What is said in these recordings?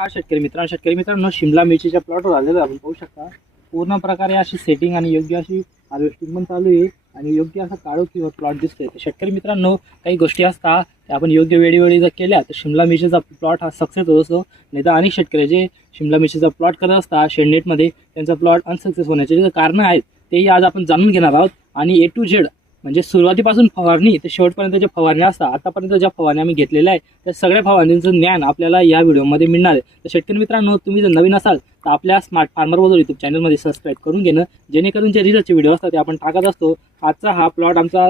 नमस्कार शेतकरी मित्रांनो? शेतकरी मित्रांनो शिमला मिरचीच्या प्लॉटवर आलेलं आपण पाहू शकता. पूर्ण प्रकारे अशी सेटिंग आणि योग्य अशी हार्वेस्टिंग पण चालू आहे आणि योग्य असा काळो किंवा प्लॉट दिसतोय. तर शेतकरी मित्रांनो काही गोष्टी असतात त्या आपण योग्य वेळीवेळी जर केल्या तर शिमला मिरचीचा प्लॉट हा सक्सेस होत असतो नाही तर अनेक शेतकरी जे शिमला मिरचीचा प्लॉट करत असतात शेडनेटमध्ये त्यांचा प्लॉट अनसक्सेस होण्याचे जे कारणं आहेत तेही आज आपण जाणून घेणार आहोत. आणि ए टू झेड म्हणजे सुरुवातीपासून फवारणी ते शेवटपर्यंत ज्या फवारण्या असतात आतापर्यंत ज्या फवारण्या आम्ही घेतलेल्या आहे त्या सगळ्या फवारणींचं ज्ञान आपल्याला या व्हिडिओमध्ये मिळणार आहे. तर शेतकरी मित्रांनो तुम्ही जर नवीन असाल तर आपल्या स्मार्ट फार्मरबरोबर यूट्यूब चॅनलमध्ये सबस्क्राईब करून घेणं जेणेकरून जे रिझल्टचे व्हिडिओ असतात ते आपण टाकत असतो. आजचा हा प्लॉट आमचा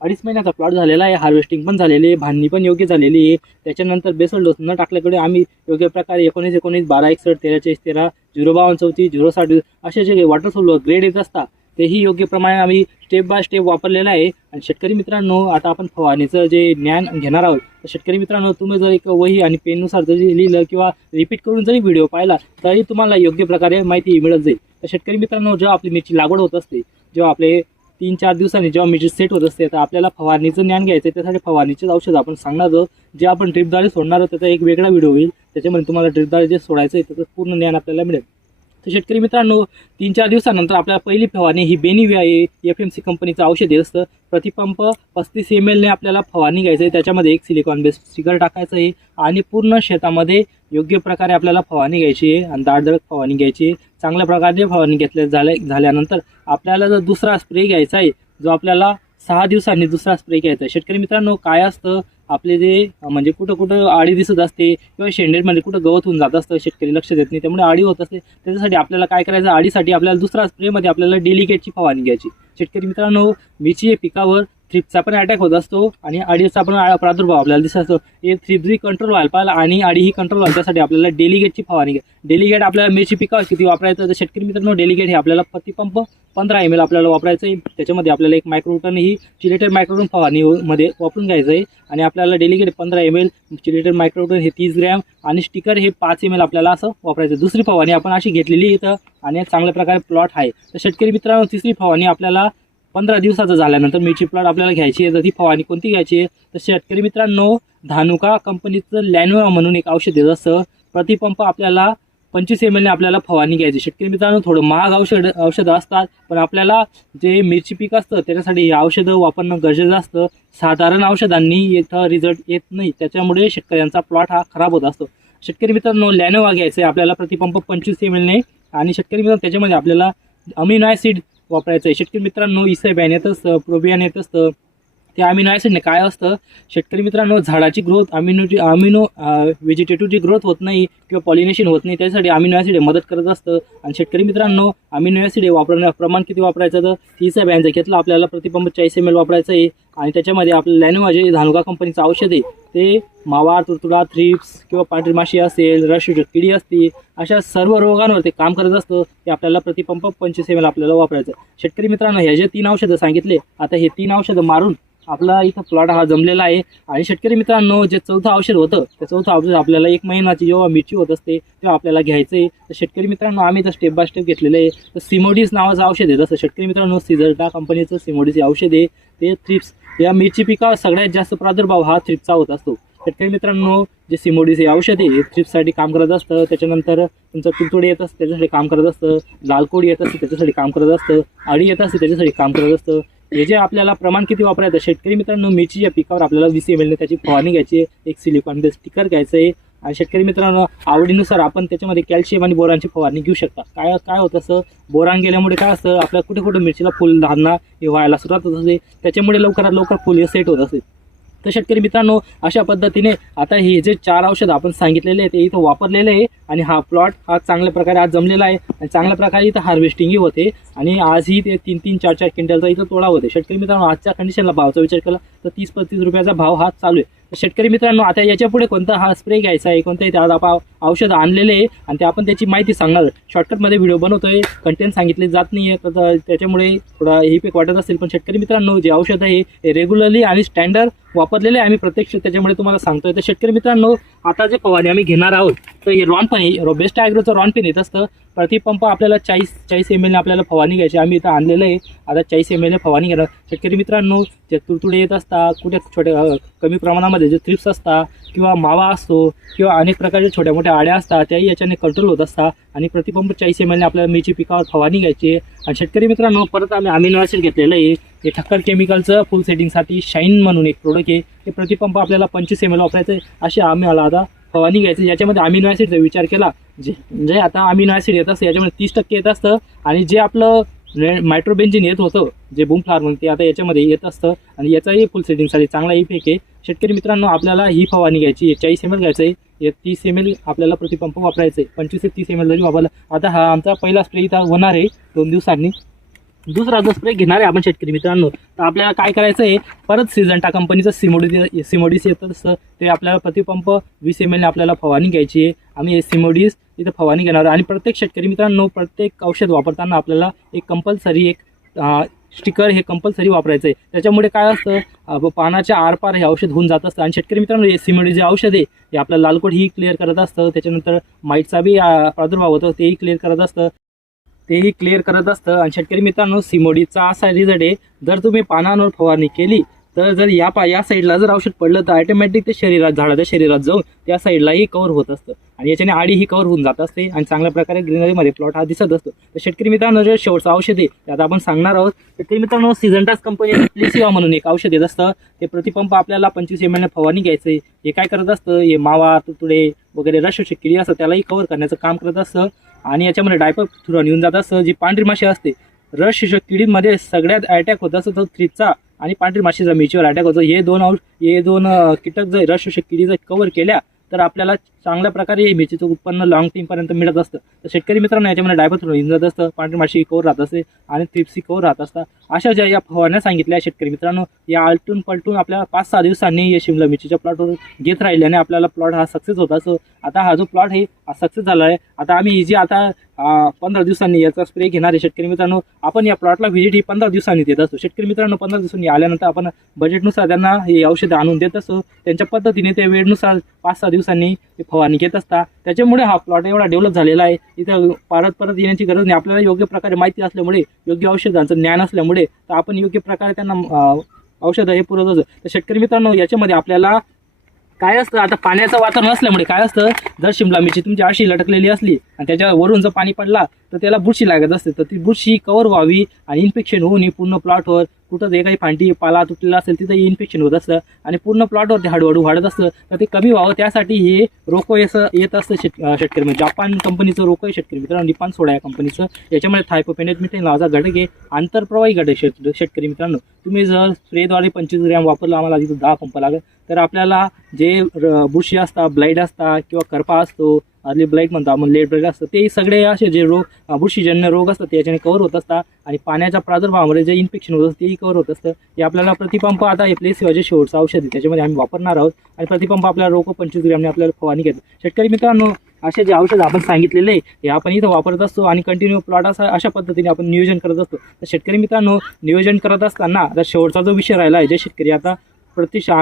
अडीच महिन्याचा प्लॉट झालेला आहे. हार्वेस्टिंग पण झालेली आहे भांडणी पण योग्य झालेली आहे. त्याच्यानंतर बेसल डोस न टाकल्याकडे आम्ही योग्य प्रकारे एकोणीस एकोणीस बारा एकसष्ट तेरा चाळीस तेरा झिरो बावन्न चौतीस झिरो साठ असे जे वॉटर सोलो ग्रेड येत असतात तेही योग्य प्रमाणे आम्ही स्टेप बाय स्टेप वापरलेलं आहे. आणि शेतकरी मित्रांनो आता आपण फवारणीचं जे ज्ञान घेणार आहोत तर शेतकरी मित्रांनो तुम्ही जर एक वही आणि पेननुसार जरी लिहिलं किंवा रिपीट करून जरी व्हिडिओ पाहिला तरी तुम्हाला योग्य प्रकारे माहिती मिळत जाईल. तर शेतकरी मित्रांनो जेव्हा आपली मिरची लागवड होत असते जेव्हा आपले तीन चार दिवसांनी जेव्हा मिरची सेट होत असते तर आपल्याला फवारणीचं ज्ञान घ्यायचं आहे त्यासाठी फवारणीचेच औषध आपण सांगणार आहोत. जे आपण ड्रिपद्वारे सोडणार आहोत त्याचा एक वेगळा व्हिडिओ होईल. त्याच्यामध्ये तुम्हाला ड्रिपद्वारे जे सोडायचं आहे त्याचं पूर्ण ज्ञान आपल्याला मिळेल. तर शेतकरी मित्रांनो तीन चार दिवसानंतर आपल्याला पहिली फवारणी ही बेनिव्या आहे एफ एम सी कंपनीचं औषध येत असतं. प्रतिपंप पस्तीस एम एलने आपल्याला फवारणी घ्यायचं आहे त्याच्यामध्ये एक सिलिकॉन बेस्ड स्टिकर टाकायचं आहे आणि पूर्ण शेतामध्ये योग्य प्रकारे आपल्याला फवारणी घ्यायची आहे आणि दाटदळक फवारणी घ्यायची आहे. चांगल्या प्रकारे फवारणी घेतल्या झाल्या झाल्यानंतर आपल्याला जर दुसरा स्प्रे घ्यायचा आहे जो आपल्याला सहा दिवसांनी दुसरा स्प्रे घ्यायचा. शेतकरी मित्रांनो काय असतं? आपले जे म्हणजे कुठं कुठं आळी दिसत असते किंवा शेंडेडमध्ये कुठं गवत होऊन जात असतं शेतकरी लक्ष देत नाही त्यामुळे आळी होत असते. त्याच्यासाठी आपल्याला काय करायचं? आळीसाठी आपल्याला दुसरा स्प्रेमध्ये आपल्याला डेलिकेटची फवारणी घ्यायची. शेतकरी मित्रांनो मिरची पिकावर थ्रिपचा पण अटॅक होत असतो आणि अडीचा पण प्रादुर्भाव आपल्याला दिसत असतो. हे थ्रिप कंट्रोल व्हायला पाहिजे आणि अडी ही कंट्रोल व्हायला त्यासाठी आपल्याला डेलिगेटची फवारणी घ्या. डेलिगेट आपल्याला मिरची पिकावर किती वापरायचं? तर शेतकरी मित्रांनो डेलिगेट हे आपल्याला प्रतिपंप पंधरा एम एल आपल्याला वापरायचं आहे त्याच्यामध्ये आपल्याला एक मायक्रोटन ही चिलेटेड मायक्रोटन फवारणी हो- मध्ये वापरून घ्यायचं आहे आणि आपल्याला डेलिगेट पंधरा एम एल चिलेटेड मायक्रोटन हे तीस ग्रॅम आणि स्टिकर हे पाच एम एल आपल्याला असं वापरायचं दुसरी फवारणी आपण अशी घेतलेली इथं आणि चांगल्या प्रकारे प्लॉट आहे. तर शेतकरी मित्रांनो तिसरी फवारणी आपल्याला पंधरा दिवसाचं झाल्यानंतर मिरची प्लॉट आपल्याला घ्यायची आहे. तर ती फवारणी कोणती घ्यायची आहे? तर शेतकरी मित्रांनो धानुका कंपनीचं लॅनोवा म्हणून एक औषध येत असतं प्रतिपंप आपल्याला पंचवीस एम एलने आपल्याला फवारणी घ्यायची. शेतकरी मित्रांनो थोडं महाग औषध औषधं असतात पण आपल्याला जे मिरची पीक असतं त्याच्यासाठी हे औषधं वापरणं गरजेचं असतं. साधारण औषधांनी इथं रिझल्ट येत नाही. त्याच्यामुळे शेतकऱ्यांचा प्लॉट हा खराब होत असतो. शेतकरी मित्रांनो लॅनोवा घ्यायचं आहे. आपल्याला प्रतिपंप पंचवीस एम एलने आणि शेतकरी मित्रांनो त्याच्यामध्ये आपल्याला अमिनो ॲसिड वापरायचं आहे. शेतकरी मित्रांनो इसे बॅन येत असतं प्रोबियान येत असतं ते अमिनो ॲसिडने काय असतं? शेतकरी मित्रांनो झाडाची ग्रोथ अमिनो अमिनो व्हेजिटेटिव्हची ग्रोथ होत नाही किंवा पॉलिनेशन होत नाही त्यासाठी अमिनो ॲसिड मदत करत असतं. आणि शेतकरी मित्रांनो अमिनो ॲसिड वापरण्या प्रमाण किती वापरायचं तर तीस बॅनचं घेतलं आपल्याला प्रतिपंप चाळीस एम एल वापरायचं आहे. आणि त्याच्यामध्ये आपलं लॅनोवा जे धानुका कंपनीचं औषध आहे. ते मावा तुडतुडा थ्रिप्स किंवा पांढरी माशी असेल रश किडी असते अशा सर्व रोगांवर ते काम करत असतं. ते आपल्याला प्रतिपंप पंचवीस एम एल आपल्याला वापरायचं शेतकरी मित्रांनो हे जे तीन औषधं सांगितले आता हे तीन औषधं मारून आपला इथं प्लॉट हा जमलेला आहे. आणि शेतकरी मित्रांनो जे चौथं औषध होतं ते चौथं औषध आपल्याला एक महिन्याची जेव्हा मिरची होत असते तेव्हा आपल्याला घ्यायचं आहे तर शेतकरी मित्रांनो आम्ही तर स्टेप बाय स्टेप घेतलेलं आहे. तर सिमोडीस नावाचं औषध आहे. जसं शेतकरी मित्रांनो सिझर्टा कंपनीचं सिमोडीस औषध आहे. ते थ्रिप्स या मिरची पिकावर सगळ्यात जास्त प्रादुर्भाव हा थ्रिप्सचा होत असतो. शेतकरी मित्रांनो जे सिमोडीस हे औषध आहे थ्रिप्ससाठी काम करत असतं. त्याच्यानंतर तुमचं तुडतुडे येत असतं त्याच्यासाठी काम करत असतं. लालकोडी येत असते त्याच्यासाठी काम करत असतं. अळी येत असते त्याच्यासाठी काम करत असतं. हे जे आपल्याला प्रमाण किती वापरायचं? शेतकरी मित्रांनो मिरची या पिकावर आपल्याला वीस एम एलने त्याची फवारणी घ्यायची आहे. एक सिलिकॉन बेस स्टिकर घ्यायचं आहे. आणि शेतकरी मित्रांनो आवडीनुसार आपण त्याच्यामध्ये कॅल्शियम आणि बोरांची फवारणी घेऊ शकता. काय काय होतं असं? बोरान गेल्यामुळे काय असतं? आपल्या कुठे कुठे मिरचीला फुल धारणा हे व्हायला सुरुवात होत असते. त्याच्यामुळे लवकरात लवकर फुल हे सेट होत असते. तर शेतकरी मित्रांनो अशा पद्धतीने आता हे जे चार औषध आपण सांगितलेले आहे ते इथं वापरलेले आहे आणि हा प्लॉट हा चांगल्या प्रकारे आज जमलेला आहे आणि चांगल्या प्रकारे इथं हार्वेस्टिंगही होते आणि आजही ते तीन तीन चार चार क्विंटलचा इथं तोडा होते. शेतकरी मित्रांनो आजच्या कंडिशनला भावचा विचार केला तर तीस पस्तीस रुपयाचा भाव हा चालू आहे. शेतकरी मित्रांनो आता याच्यापुढे कोणता हा स्प्रे घ्यायचा आहे कोणतं इथे आपण औषध आणलेले आहे आणि ते आपण त्याची माहिती सांगणार शॉर्टकटमध्ये व्हिडिओ बनवतोय कंटेंट सांगितले जात नाही आहे तर त्याच्यामुळे थोडा हे पीक वाटत असेल पण शेतकरी मित्रांनो जे औषध आहे हे रेग्युलरली आणि स्टँडर्ड वापरलेले आहे. आम्ही प्रत्यक्ष त्याच्यामुळे तुम्हाला सांगतोय. तर शेतकरी मित्रांनो आता जे फवारणी आम्ही घेणार आहोत तर हे रॉन पण बेस्ट ॲग्रोचं रॉन पण येत असतं. प्रतिपंप आपल्याला चाळीस चाळीस एम एलने आपल्याला फवारणी घ्यायची. आम्ही इथं आणलेलं आहे. आता चाळीस एम एलने फवारणी घेणार. शेतकरी मित्रांनो जे तुडतुडे येत असतात कुठे छोट्या कमी प्रमाणामध्ये जे थ्रिप्स असतात किंवा मावा असतो किंवा अनेक प्रकारच्या छोट्या मोठ्या आड्या असतात त्याही याच्याने कंट्रोल होत असतात आणि प्रतिपंप चाळीस एम एलने आपल्याला मिरची पिकावर फवारणी घ्यायची आहे. आणि शेतकरी मित्रांनो परत आम्ही आम्ही ॲसिड घेतलेलं आहे. हे ठक्कर केमिकलचं फुल सेटिंगसाठी शाईन म्हणून एक प्रोडक्ट आहे. ते प्रतिपंप आपल्याला पंचवीस एम एल वापरायचं आहे असे आम्ही मला आता फवारणी घ्यायचं याच्यामध्ये अमिनो ॲसिडचा विचार केला. जे जे आता अमिनो ॲसिड येत असतं याच्यामध्ये तीस टक्के येत असतं. आणि जे आपलं मायट्रोबेंजिन येत होतं जे बूम फ्लावर म्हणून ते आता याच्यामध्ये येत असतं. आणि याचाही फुल सेटिंगसाठी चांगला इफेक्ट आहे. शेतकरी मित्रांनो आपल्याला ही फवारणी घ्यायची चाळीस एम एल घ्यायचं आहे तीस एम एल आपल्याला प्रतिपंप वापरायचं आहे पंचवीस ते तीस एम एल जरी वापरला आता हा आमचा पहिला स्प्रे इथं होणार आहे. दोन दिवसांनी. दुसरा जो स्प्रे घेणार आहे आपण शेतकरी मित्रांनो तर आपल्याला काय करायचं आहे परत सिजंटा कंपनीचं सिमोडी सिमोडीस येतं असतं ते आपल्याला प्रतिपंप वीस एम एलने आपल्याला फवारणी घ्यायची आहे. आम्ही सिमोडीस इथं फवारणी घेणार आहे. आणि प्रत्येक शेतकरी मित्रांनो प्रत्येक औषध वापरताना आपल्याला एक कंपल्सरी एक स्टिकर हे कंपल्सरी वापरायचं आहे त्याच्यामुळे काय असतं? पानाच्या आरपार हे औषध होऊन जात असतं. आणि शेतकरी मित्रांनो हे सिमोडी जे औषध आहे हे आपलं लालकोट ही क्लिअर करत असतं. त्याच्यानंतर माईटचा बी प्रादुर्भाव होतो तेही क्लिअर करत असतं. तेही क्लिअर करत असतं. आणि शेतकरी मित्रांनो सिमोडीचा असा रिझल्ट आहे. जर तुम्ही पानांवर फवारणी केली तर जर या पा या साईडला जर औषध पडलं तर ऑटोमॅटिक ते शरीरात झाडाच्या शरीरात जाऊन त्या साईडलाही कव्हर होत असतं. आणि याच्याने आडी ही कव्हर होऊन जात असते आणि चांगल्या प्रकारे ग्रीनरीमध्ये प्लॉट हा दिसत असतो. तर शेतकरी मित्रांनो जे शेवटचं औषध आहे त्यात आपण सांगणार आहोत. शेतकरी मित्रांनो सिझंटास कंपनी प्लेसिवा म्हणून एक औषध येत असतं. ते प्रतिपंप आपल्याला पंचवीस एम एल फवारणी घ्यायचं आहे. हे काय करत असतं? हे मावा तुतुडे वगैरे रशोषक किडी असतं त्यालाही कव्हर करण्याचं काम करत असतं. आणि याच्यामध्ये डायपर थ्रुन येऊन जातात. असतं जी पांढरी माशी असते रस शिशक किडीमध्ये सगळ्यात अटॅक होत. असतो तो थ्रीचा आणि पांढरी माशीचा मिचीवर अटॅक होतो. हे दोन औष हे दोन कीटक जर रस शिशक किडी जर केल्या तर आपल्याला चांगल्या प्रकारे हे मिरचीचं उत्पन्न लॉंग टाईमपर्यंत मिळत असतं. तर शेतकरी मित्रांनो याच्यामध्ये डायपर थ्रू येऊन जात असतं पांढरी माशी कवर राहत असते आणि थ्रिप्सी कवर राहत असतात. अशा ज्या या फवारण्या सांगितल्या शेतकरी मित्रांनो या आलटून पलटून आपल्याला पाच सहा दिवसांनी या शिमला मिरचीच्या प्लॉटवर घेत राहिल्याने आपल्याला प्लॉट हा सक्सेस होत असतो. आता हा जो प्लॉट आहे हा सक्सेस झाला आहे. आता आम्ही इझी आता पंधरा दिवसांनी याचा स्प्रे घेणारे शेतकरी मित्रांनो आपण या प्लॉटला व्हिजिट ही पंधरा दिवसांनी देत असतो. शेतकरी मित्रांनो पंधरा दिवसांनी आल्यानंतर आपण बजेटनुसार त्यांना हे औषधं आणून देत असतो. त्यांच्या पद्धतीने त्या वेळेनुसार पाच सहा दिवसांनी ते हो, फवारणी घेत असता. त्याच्यामुळे हा प्लॉट एवढा डेव्हलप झालेला आहे. इथं परत परत येण्याची गरज नाही. आपल्याला योग्य प्रकारे माहिती असल्यामुळे योग्य औषधांचं ज्ञान असल्यामुळे तर आपण योग्य प्रकारे त्यांना औषधं हे पुरवत. असतो तर शेतकरी मित्रांनो याच्यामध्ये आपल्याला काय असतं? आता पाण्याचं वातावरण असल्यामुळे काय असतं? जर शिमला मिरची तुमची अशी लटकलेली असली आणि त्याच्यावरून जर पाणी पडला तर त्याला बुरशी लागत असते. तर ती बुरशी कवर व्हावी आणि इन्फेक्शन होऊन ही पूर्ण प्लॉटवर कुठं जे काही फांटी पाला तुटलेला असेल तिथं इन्फेक्शन होत असतं. आणि पूर्ण प्लॉटवर ते हळूहळू वाढत असतं. तर ते कमी व्हावं त्यासाठी हे रोको असं येत असतं शेत शेतकरी म्हणजे जापान कंपनीचं रोको आहे शेतकरी मित्रांनो. निपान सोडा या कंपनीचं याच्यामुळे थायपोपेनेटमिटेन नावाचा घटक आहे. आंतरप्रवाही घटक आहे शेत शेतकरी मित्रांनो. तुम्ही जर स्प्रेद्वारे पंचवीस ग्रॅम वापरला आम्हाला तिथं दहा पंप लागेल तर आपल्याला जे बुरशी असतात ब्लाईड असतात किंवा करपा असतो आदली ब्लाईट म्हणतो आपण लेट ब्लाईट असतं. ते सगळे असे जे रोग बुरशीजन्य रोग असतात ते याच्याने कव्हर होत असतात. आणि पाण्याच्या प्रादुर्भावामध्ये जे इन्फेक्शन होत असतं तेही कव्हर होत असतं. हे आपल्याला प्रतिपंप आता हे प्लेस जे शेवटचं औषध आहे. त्याच्यामध्ये आम्ही वापरणार आहोत. आणि प्रतिपंप आपल्याला रोग पंचवीस ग्रॅमने आपल्याला फवारणी घेतो. शेतकरी मित्रांनो असे जे औषध आपण सांगितलेले हे आपण इथं वापरत असतो आणि कंटिन्यू प्लॉट असा अशा पद्धतीने आपण नियोजन करत असतो. तर शेतकरी मित्रांनो नियोजन करत असताना आता शेवटचा जो विषय राहिला आहे जे शेतकरी आता प्रतिशा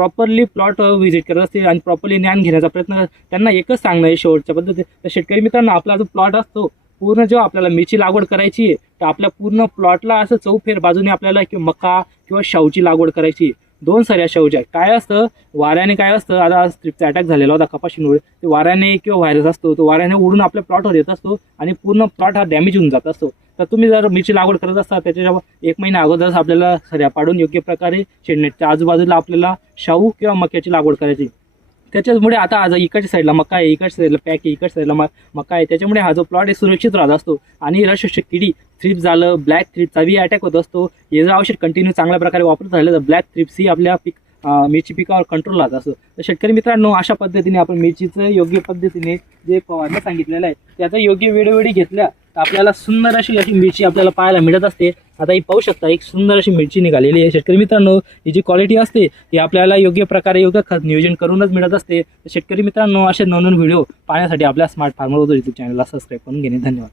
प्रॉपरली प्लॉट व्हिजिट करत असतील आणि प्रॉपरली ज्ञान घेण्याचा प्रयत्न त्यांना एकच सांगणं आहे शेवटच्या पद्धती तर शेतकरी मित्रांनो आपला जो प्लॉट असतो पूर्ण जेव्हा आपल्याला मिरची लागवड करायची आहे तर आपल्या पूर्ण प्लॉटला असं चौफेर बाजूने आपल्याला किंवा मका किंवा शाऊची लागवड करायची दोन सऱ्या शाहूच्या काय असतं? वाऱ्याने काय असतं? आता स्ट्रिपचा अटॅक झालेला होता कपाशीमुळे ते वाऱ्याने किंवा व्हायरस असतो तो वाऱ्याने उडून आपल्या प्लॉटवर येत असतो आणि पूर्ण प्लॉट हा डॅमेज होऊन जात असतो. तर तुम्ही जर मिरची लागवड करत असता त्याच्या एक महिना अगोदरच आपल्याला सऱ्या पाडून योग्य प्रकारे शेडनेटच्या आजूबाजूला आपल्याला शाहू किंवा मक्याची लागवड करायची. त्याच्यामुळे आता आज इकडच्या साईडला मका आहे इकडच्या साईडला पॅक आहे इकडच्या साईडला म मका आहे. त्याच्यामुळे हा जो प्लॉट आहे सुरक्षित राहत असतो. आणि रशोषक किडी थ्रिप झालं ब्लॅक थ्रिपचा बी अटॅक होत असतो. हे जर औषध कंटिन्यू चांगल्या प्रकारे वापरत राहिलं तर ब्लॅक थ्रिप्स ही आपल्या पीक मिरची पिकावर कंट्रोल राहत असतो. तर शेतकरी मित्रांनो अशा पद्धतीने आपण मिरचीचं योग्य पद्धतीने जे फवारण्या सांगितलेलं आहे त्याचा योग्य वेळोवेळी घेतल्या तर आपल्याला सुंदर अशी अशी मिरची आपल्याला पाहायला मिळत असते. आता ही पाहू शकता एक सुंदर अशी मिरची निघालेली आहे. शेतकरी मित्रांनो ही जी क्वालिटी असते ती आपल्याला योग्य प्रकारे योग्य खत नियोजन करूनच मिळत असते. तर शेतकरी मित्रांनो असे नवनवीन व्हिडिओ पाहण्यासाठी आपल्या स्मार्ट फार्मर यूट्यूब चॅनलला सबस्क्राईब करून घेणे. धन्यवाद.